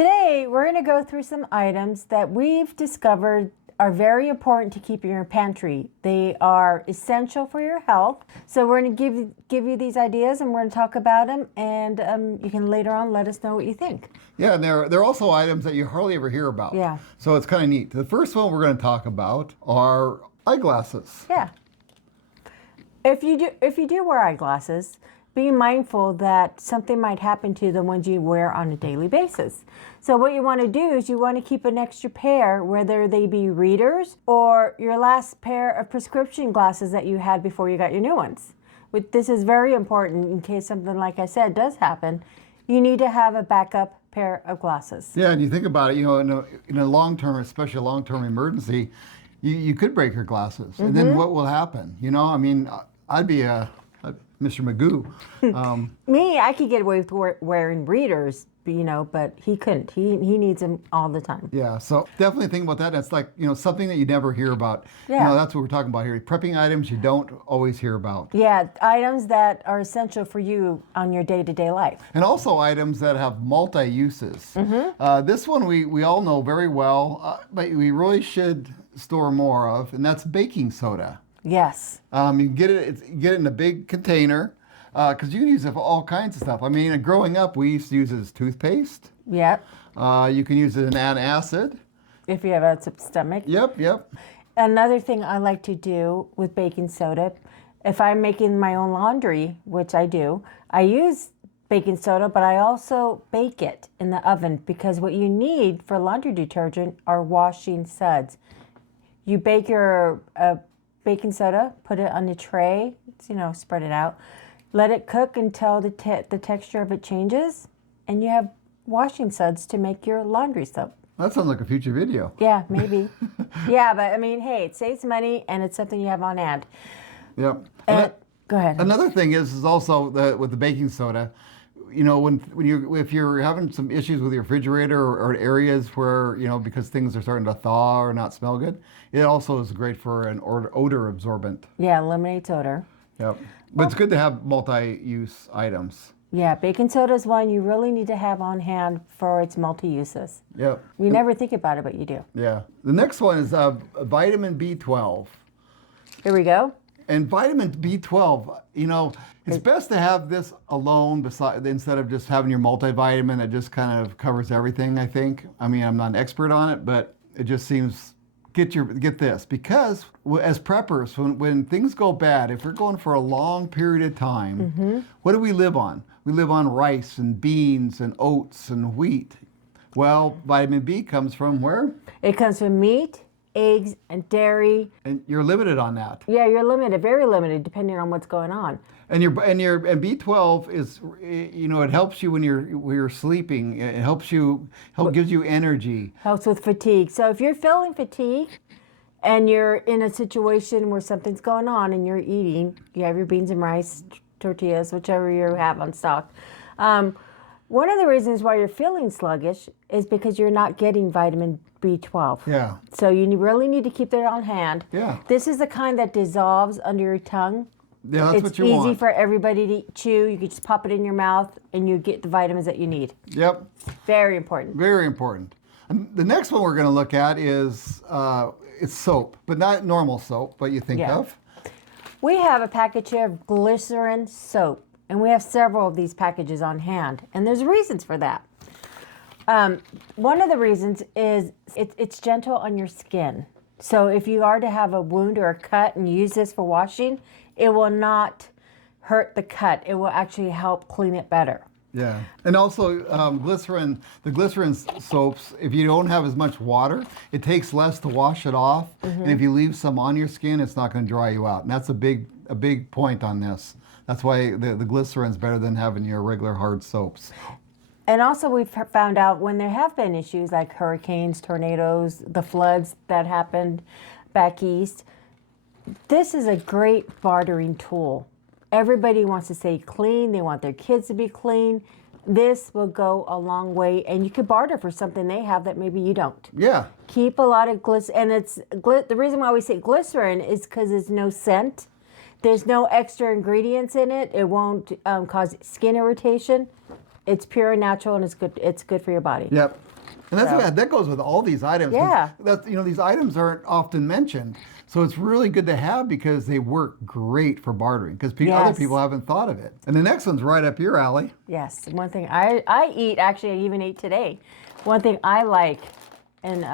Today, we're going to go through some items that we've discovered are very important to keep in your pantry. They are essential for your health. So we're going to give you these ideas, and we're going to talk about them, and you can later on let us know what you think. Yeah, and they're also items that you hardly ever hear about. Yeah. So it's kind of neat. The first one we're going to talk about are eyeglasses. Yeah. If you do wear eyeglasses, be mindful that something might happen to the ones you wear on a daily basis. So what you want to do is you want to keep an extra pair, whether they be readers or your last pair of prescription glasses that you had before you got your new ones. This is very important in case something, like I said, does happen. You need to have a backup pair of glasses. Yeah, and you think about it, in a long-term, especially a long-term emergency, you could break your glasses. And then what will happen? I'd be Mr. Magoo. Me, I could get away with wearing readers, but he couldn't. He needs them all the time. Yeah, so definitely think about that. It's like, something that you never hear about. Yeah. That's what we're talking about here. Prepping items you don't always hear about. Yeah, items that are essential for you on your day-to-day life. And also items that have multi-uses. This one we all know very well, but we really should store more of, and that's baking soda. Yes. You get it in a big container, because you can use it for all kinds of stuff. Growing up, we used to use it as toothpaste. Yep. You can use it in antacid. If you have a stomach. Yep. Another thing I like to do with baking soda, if I'm making my own laundry, which I do, I use baking soda, but I also bake it in the oven, because what you need for laundry detergent are washing suds. You bake your baking soda, put it on the tray, spread it out. Let it cook until the texture of it changes, and you have washing suds to make your laundry soap. That sounds like a future video. Yeah, maybe. Yeah, but hey, it saves money, and it's something you have on hand. Yep. Go ahead. Another thing is also with the baking soda, if you're having some issues with your refrigerator or areas where, because things are starting to thaw or not smell good, it also is great for an odor absorbent. Yeah, eliminates odor. Yep. But it's good to have multi-use items. Yeah, baking soda is one you really need to have on hand for its multi-uses. Yep. You never think about it, but you do. Yeah. The next one is vitamin B12. Here we go. And vitamin B12, it's best to have this alone instead of just having your multivitamin that just kind of covers everything, I think. I'm not an expert on it, but it just seems, get this, because as preppers, when things go bad, if we're going for a long period of time, what do we live on? We live on rice and beans and oats and wheat. Well, vitamin B comes from where? It comes from meat, eggs, and dairy. And you're limited on that. Yeah, you're limited, very limited, depending on what's going on. And B12 is, it helps you when you're sleeping. It gives you energy. Helps with fatigue. So if you're feeling fatigued and you're in a situation where something's going on and you're eating, you have your beans and rice, tortillas, whichever you have on stock. One of the reasons why you're feeling sluggish is because you're not getting vitamin B12. Yeah. So you really need to keep that on hand. Yeah. This is the kind that dissolves under your tongue. Yeah, that's what you want. It's easy for everybody to chew. You can just pop it in your mouth and you get the vitamins that you need. Yep. Very important. Very important. And the next one we're going to look at is it's soap, but not normal soap, but you think of. We have a package here of Glycerin soap, and we have several of these packages on hand, and there's reasons for that. One of the reasons is it's gentle on your skin. So if you are to have a wound or a cut and use this for washing, it will not hurt the cut. It will actually help clean it better. Yeah. And also the glycerin soaps, if you don't have as much water, it takes less to wash it off. And if you leave some on your skin, it's not going to dry you out. And that's a big point on this. That's why the glycerin's better than having your regular hard soaps. And also we've found out when there have been issues like hurricanes, tornadoes, the floods that happened back east, this is a great bartering tool. Everybody wants to stay clean. They want their kids to be clean. This will go a long way, and you could barter for something they have that maybe you don't. Yeah. Keep a lot of glycerin, and the reason why we say glycerin is because there's no scent. There's no extra ingredients in it. It won't cause skin irritation. It's pure and natural, and it's good. It's good for your body. Yep. And that's So- that goes with all these items. 'cause Yeah. That's, these items aren't often mentioned. So it's really good to have because they work great for bartering because other Yes. people haven't thought of it. And the next one's right up your alley. Yes. One thing I eat, actually, I even ate today. One thing I like, and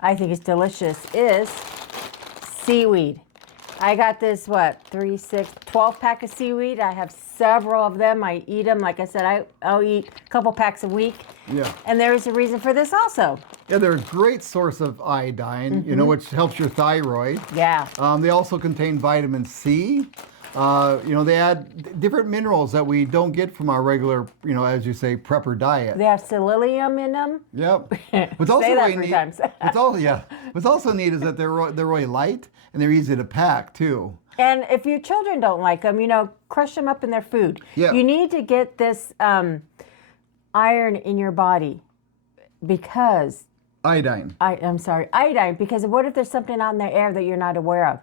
I think is delicious, is seaweed. I got this, 12 pack of seaweed. I have several of them. I eat them. Like I said, I'll eat a couple packs a week. Yeah. And there is a reason for this also. Yeah, they're a great source of iodine, which helps your thyroid. Yeah. They also contain vitamin C. They add different minerals that we don't get from our regular, as you say, prepper diet. They have psyllium in them. Yep. Say that 3 times. What's also neat is that they're really light and they're easy to pack too. And if your children don't like them, crush them up in their food. Yeah. You need to get this iron in your body because Iodine. iodine, because what if there's something out in the air that you're not aware of?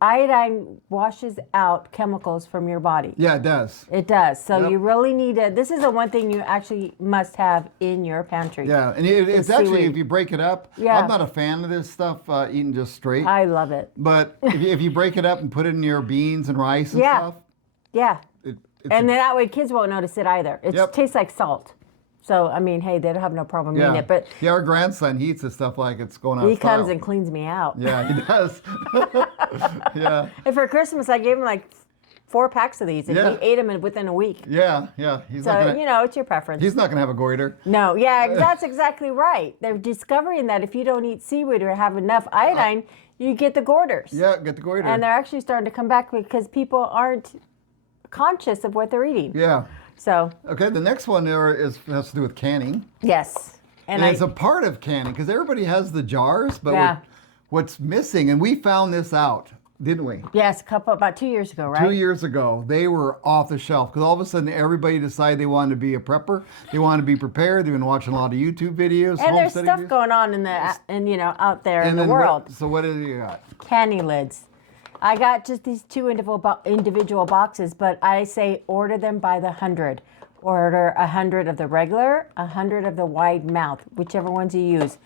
Iodine washes out chemicals from your body. Yeah, it does. It does. So Yep. you really need to, this is the one thing you actually must have in your pantry. Yeah, and it's actually, seaweed. if you break it up, Yeah. I'm not a fan of this stuff eating just straight. I love it. But if you break it up and put it in your beans and rice and Yeah. stuff, Yeah. it's And then that way kids won't notice it either. It Yep. tastes like salt. So, hey, they don't have no problem eating it. But yeah, our grandson, he eats this stuff like it's going out of he comes style. and cleans me out. Yeah, he does. Yeah, And for Christmas, I gave him like 4 packs of these, and Yeah. he ate them within a week. yeah. He's not So, gonna. it's your preference. He's not gonna have a goiter. No, yeah, that's exactly right. They're discovering that if you don't eat seaweed or have enough iodine, you get the goiters. Yeah, get the goiter. And they're actually starting to come back because people aren't conscious of what they're eating. Yeah. So, Okay, the next one there has to do with canning. yes. And it's a part of canning because everybody has the jars, but Yeah. what's missing, and we found this out, didn't we? Yes, about 2 years ago, right? 2 years ago, they were off the shelf because all of a sudden everybody decided they wanted to be a prepper. They wanted to be prepared. They've been watching a lot of YouTube videos. And there's homesteading stuff videos. going on out there in the then world. So what do you got? Candy lids. I got just these 2 individual boxes, but I say order them by the 100. Order 100 of the regular, 100 of the wide mouth, whichever ones you use.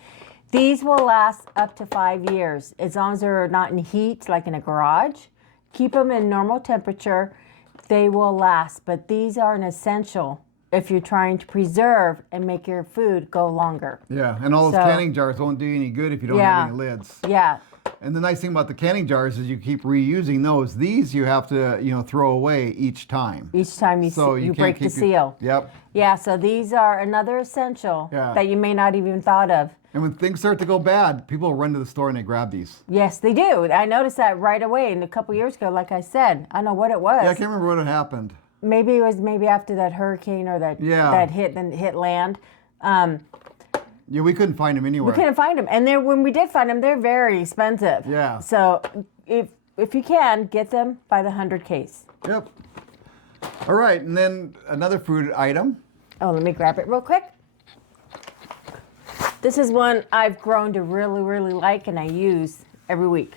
These will last up to 5 years as long as they're not in heat, like in a garage. Keep them in normal temperature. They will last, but these are an essential if you're trying to preserve and make your food go longer. Yeah, and all those So- canning jars won't do you any good if you don't have any lids. Yeah. And the nice thing about the canning jars is you keep reusing those. These you have to, throw away each time. Each time you can't break the keep seal. Yep. Yeah, so these are another essential Yeah. that you may not even thought of. And when things start to go bad, people run to the store and they grab these. Yes, they do. I noticed that right away. And a couple years ago, like I said, I don't know what it was. Yeah, I can't remember what had happened. Maybe it was after that hurricane or that hit land. Yeah, we couldn't find them anywhere. We couldn't find them, and when we did find them, they're very expensive. Yeah. So if you can get them by the 100 case. Yep. All right, and then another food item. Oh, let me grab it real quick. This is one I've grown to really, really like, and I use every week.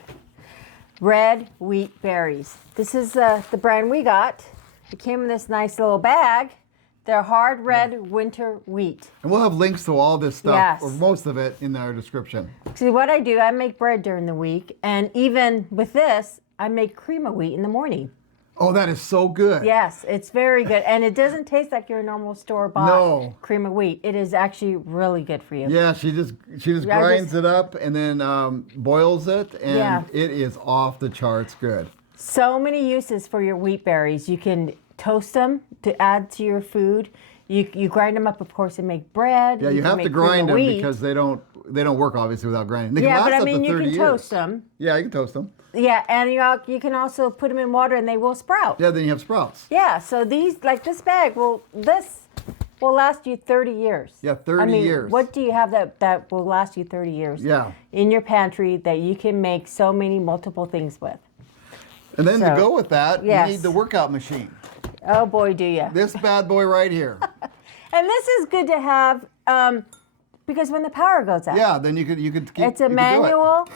Red wheat berries. This is the brand we got. It came in this nice little bag. They're hard red winter wheat. And we'll have links to all this stuff, Yes. or most of it, in our description. See, what I do, I make bread during the week, and even with this, I make cream of wheat in the morning. Oh, that is so good. Yes, it's very good, and it doesn't taste like your normal store-bought No. cream of wheat. It is actually really good for you. Yeah, she just I grinds just- it up and then boils it, and Yeah. it is off the charts good. So many uses for your wheat berries. You can toast them to add to your food. You grind them up, of course, and make bread. Yeah, you can have make to cream of grind them wheat. because they don't work obviously without grinding. They Yeah, can but last I mean, up to you 30 can years. toast them. Yeah, you can toast them. Yeah, and you can also put them in water and they will sprout. Yeah, then you have sprouts. Yeah, so these, like this bag, will last you 30 years. Yeah, 30 I mean, years. What do you have that will last you 30 years? Yeah. In your pantry that you can make so many multiple things with. And then to So, go with that, yes. you need the workout machine. Oh boy, do you. This bad boy right here. And this is good to have because when the power goes out. Yeah, then you could keep. It's a you could do it. manual.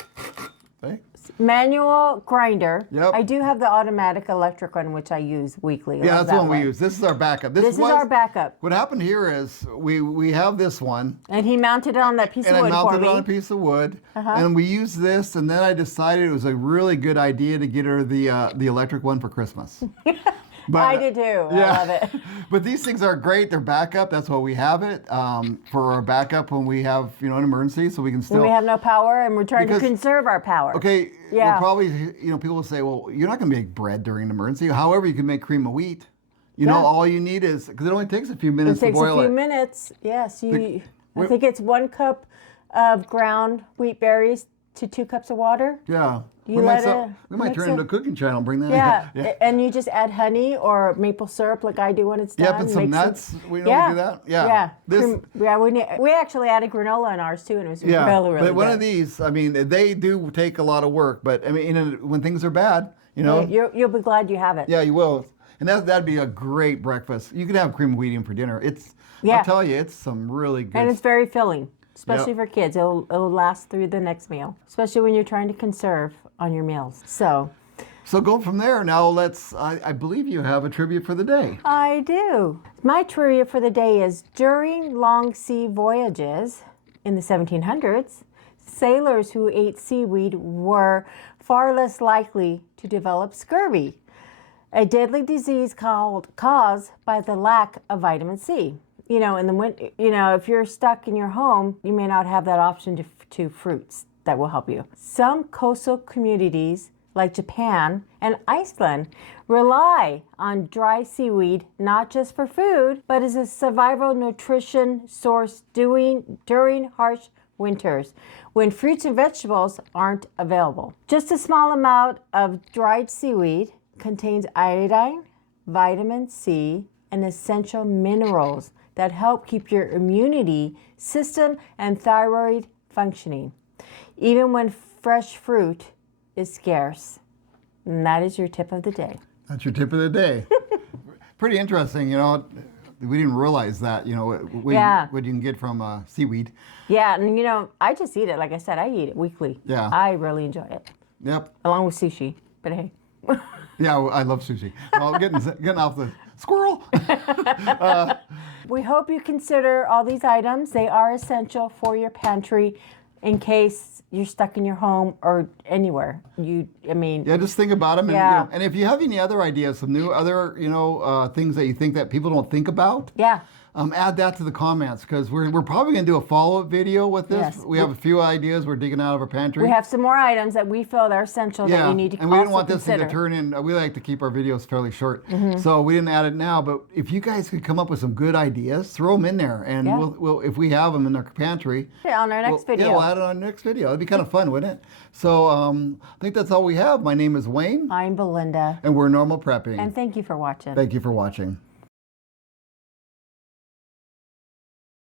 See? Manual grinder. Yep. I do have the automatic electric one, which I use weekly. I Yeah, love that's the one one. we use. This is our backup. This is our backup. What happened here is we have this one. And he mounted it on that piece of wood And I for mounted me. it on a piece of wood, and we used this, and then I decided it was a really good idea to get her the electric one for Christmas. But, I did too. I love it. But these things are great. They're backup. That's why we have it for our backup when we have an emergency, so we can still. We have no power, and we're trying to conserve our power. Okay. Yeah. We're probably people will say, well, you're not going to make bread during an emergency. However, you can make cream of wheat. All you need is because it only takes a few minutes to boil it. It takes a few minutes. Yes. I think it's 1 cup of ground wheat berries to 2 cups of water. Yeah. We might turn into a cooking channel and bring that in. Yeah. And you just add honey or maple syrup like I do when it's done. Yep, and some nuts. We do that. Yeah. We actually added granola in ours too, and it was really but one good. of these, they do take a lot of work. But when things are bad, you'll be glad you have it. Yeah, you will. And that'd be a great breakfast. You could have cream of wheat in for dinner. I'll tell you, it's some really good. And it's very filling, especially for kids. It'll last through the next meal, especially when you're trying to conserve on your meals. So go from there. Now I believe you have a trivia for the day. I do. My trivia for the day is during long sea voyages in the 1700s, sailors who ate seaweed were far less likely to develop scurvy, a deadly disease caused by the lack of vitamin C. In the winter, if you're stuck in your home, you may not have that option to fruits that will help you. Some coastal communities, like Japan and Iceland, rely on dry seaweed not just for food, but as a survival nutrition source during harsh winters when fruits and vegetables aren't available. Just a small amount of dried seaweed contains iodine, vitamin C, and essential minerals that help keep your immunity system and thyroid functioning, even when fresh fruit is scarce. And that is your tip of the day. That's your tip of the day. Pretty interesting, We didn't realize that, what you can get from seaweed. Yeah, and I just eat it. Like I said, I eat it weekly. Yeah. I really enjoy it. Yep. Along with sushi, but hey. Yeah, I love sushi. Well, getting off the squirrel. We hope you consider all these items. They are essential for your pantry in case you're stuck in your home or anywhere. Yeah, just think about them. Yeah. And if you have any other ideas, some new other, things that you think that people don't think about. Yeah. Add that to the comments because we're probably going to do a follow-up video with this. Yes. We have a few ideas we're digging out of our pantry. We have some more items that we feel are essential that you need to and we didn't want this consider. thing to turn in. We like to keep our videos fairly short, so we didn't add it now. But if you guys could come up with some good ideas, throw them in there, and we'll if we have them in our pantry, on our next video. Yeah, we'll add it on our next video. It'd be kind of fun, wouldn't it? So I think that's all we have. My name is Wayne. I'm Belinda. And we're Normal Prepping. And thank you for watching. Thank you for watching.